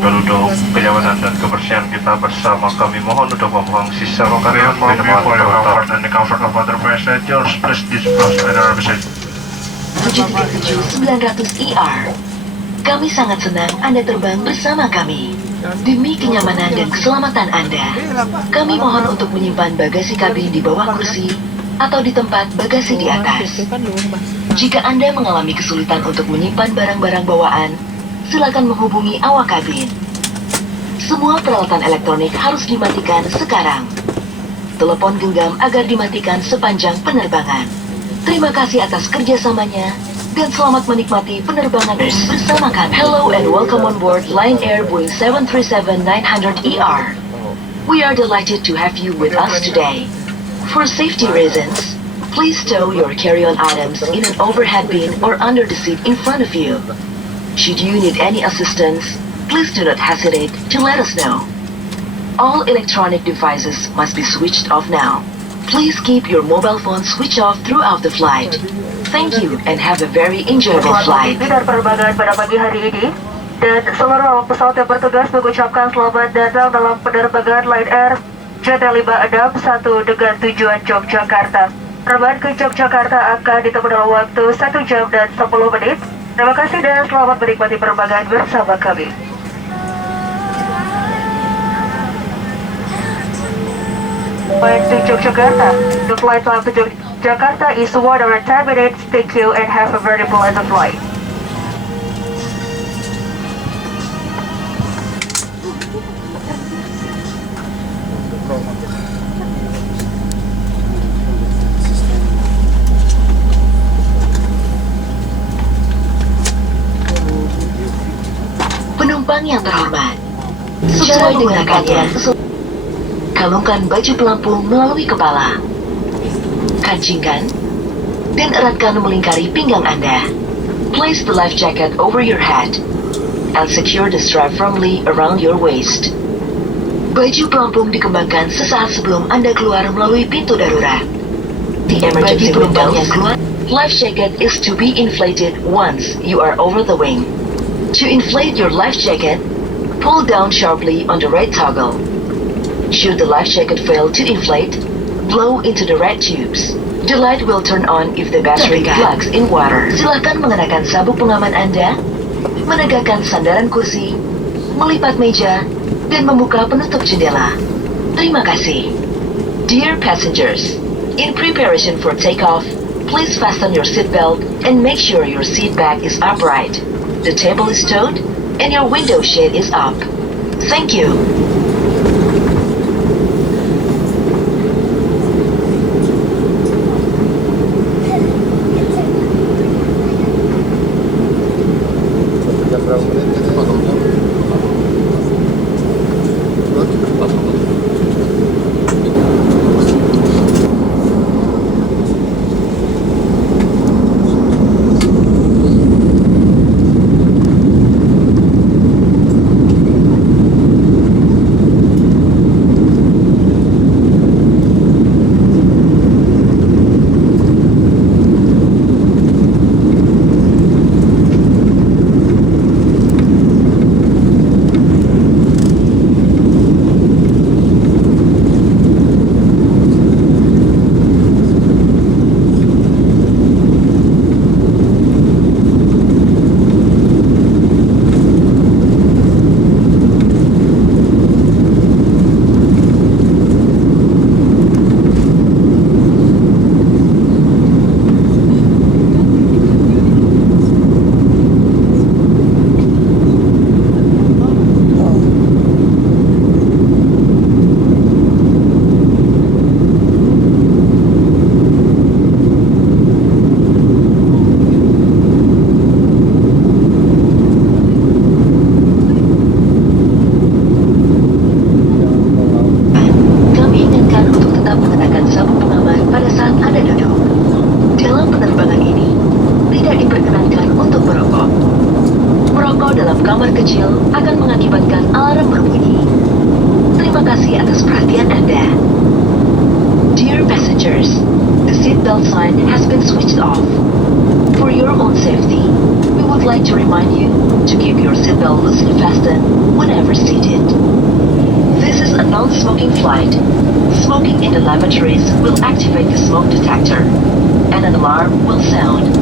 Untuk kenyamanan dan kebersihan kita bersama, kami mohon untuk membuang sisa makanan minuman terutama and the comfort of other passengers. Please dispose under message. 737-900 Kami sangat senang Anda terbang bersama kami. Demi kenyamanan dan keselamatan Anda, kami mohon untuk menyimpan bagasi kabin di bawah kursi atau di tempat bagasi di atas. Jika Anda mengalami kesulitan untuk menyimpan barang-barang bawaan, silakan menghubungi awak kabin. Semua peralatan elektronik harus dimatikan sekarang. Telepon genggam agar dimatikan sepanjang penerbangan. Terima kasih atas kerjasamanya dan selamat menikmati penerbangan bersama kami. Hello and welcome on board Lion Air Boeing 737-900ER. We are delighted to have you with us today. For safety reasons, please stow your carry-on items in an overhead bin or under the seat in front of you. Should you need any assistance, please do not hesitate to let us know. All electronic devices must be switched off now. Please keep your mobile phone switched off throughout the flight. Thank you and have a very enjoyable flight. Dan penerbangan pada pagi hari ini, dan seluruh awak pesawat yang bertugas mengucapkan selamat datang dalam penerbangan Lion Air JT561 dengan tujuan Jogjakarta. Penerbangan ke Jogjakarta akan ditempuh dalam waktu 1 jam dan 10 menit. Terima kasih dan selamat menikmati penerbangan bersama kami. Flight to Jogjakarta. The flight time to Jogjakarta is 1 hour and 10 minutes. Thank you and have a very pleasant flight. Penumpang yang terhormat, sesuai dengan aturan kalungkan baju pelampung melalui kepala, kancingkan, dan eratkan melingkari pinggang Anda. Place the life jacket over your head, and secure the strap firmly around your waist. Baju pelampung dikembangkan sesaat sebelum Anda keluar melalui pintu darurat. The emergency penumpang yang keluar, life jacket is to be inflated once you are over the wing. To inflate your life jacket, pull down sharply on the red toggle. Should the life jacket fail to inflate, blow into the red tubes. The light will turn on if the battery plugs in water. Silakan mengenakan sabuk pengaman Anda, menegakkan sandaran kursi, melipat meja, dan membuka penutup jendela. Terima kasih. Dear passengers, in preparation for takeoff, please fasten your seatbelt and make sure your seat back is upright. The table is stowed and your window shade is up. Thank you. kamar kecil akan mengakibatkan alarm berbunyi. Terima kasih atas perhatian Anda. Dear passengers, the seatbelt sign has been switched off. For your own safety, we would would like to remind you to keep your seatbelt loosely fastened whenever seated. This is a non-smoking flight. Smoking in the lavatories will activate the smoke detector, and an alarm will sound.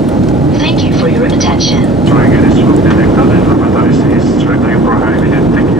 Thank you for your attention. Smoking is smoke detector in lavatories is strictly prohibited. Thank you.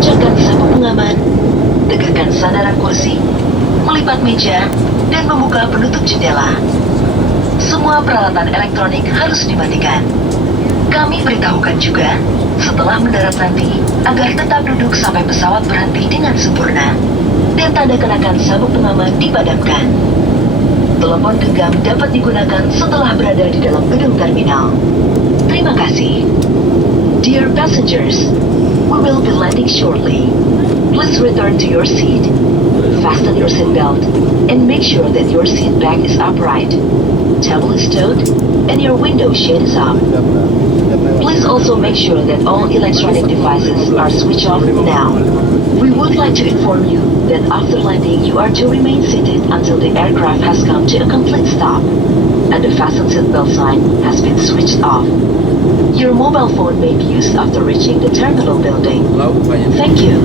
Kencangkan sabuk pengaman, tegakkan sandaran kursi, melipat meja, dan membuka penutup jendela. Semua peralatan elektronik harus dimatikan. Kami beritahukan juga, setelah mendarat nanti, agar tetap duduk sampai pesawat berhenti dengan sempurna, dan tanda kenakan sabuk pengaman dipadamkan. Telepon genggam dapat digunakan setelah berada di dalam gedung terminal. Terima kasih. Dear passengers, we will be landing shortly. Please return to your seat. Fasten your seatbelt and make sure that your seat back is upright. Table is stowed and your window shade is up. Please also make sure that all electronic devices are switched off now. We would like to inform you that after landing you are to remain seated until the aircraft has come to a complete stop and the fasten seatbelt sign has been switched off. Your mobile phone may be used after reaching the terminal building. Thank you.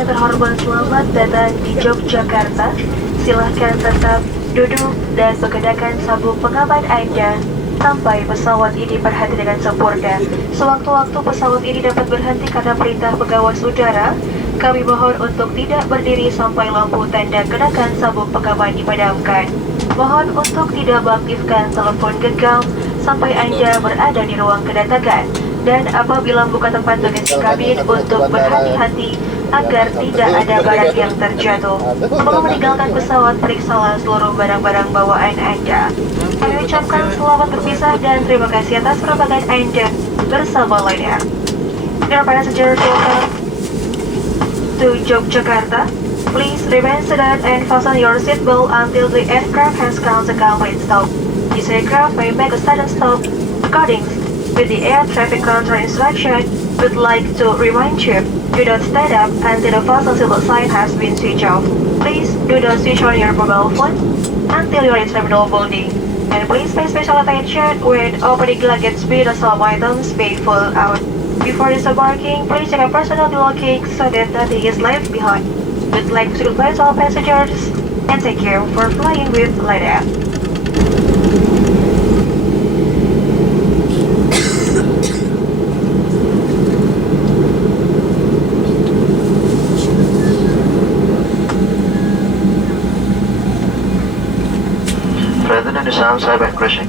Terhormat, selamat datang di Jogjakarta. Silahkan tetap duduk dan menggunakan sabuk pengaman Anda sampai pesawat ini berhenti dengan sempurna. Sewaktu-waktu pesawat ini dapat berhenti karena perintah pengawas udara, kami mohon untuk tidak berdiri sampai lampu tanda kenakan sabuk pengaman dipadamkan. Mohon untuk tidak mengaktifkan telepon genggam sampai Anda berada di ruang kedatangan. Dan apabila membuka tempat bagasi kabin untuk berhati-hati agar tidak ada barang yang terjatuh. Sebelum meninggalkan pesawat, periksalah seluruh barang-barang bawaan Anda. Kami ucapkan selamat berpisah dan terima kasih atas penerbangan Anda bersama Lion Air. Dear passengers, welcome to Jogjakarta. Please remain seated and fasten your seatbelt until the aircraft has come to complete stop. This aircraft may make a sudden stop according with the air traffic control instruction. Would like to remind you, do not stand up until the fasten seatbelt sign has been switched off. Please do not switch on your mobile phone until you are in terminal boarding. And please pay special attention when opening luggage bin or some items may fall out. Before disembarking, please check your personal belongings so that nothing is left behind. We'd like to goodbye to all passengers and thank you for flying with Lion Air. Flight Indonesia, saya crashing.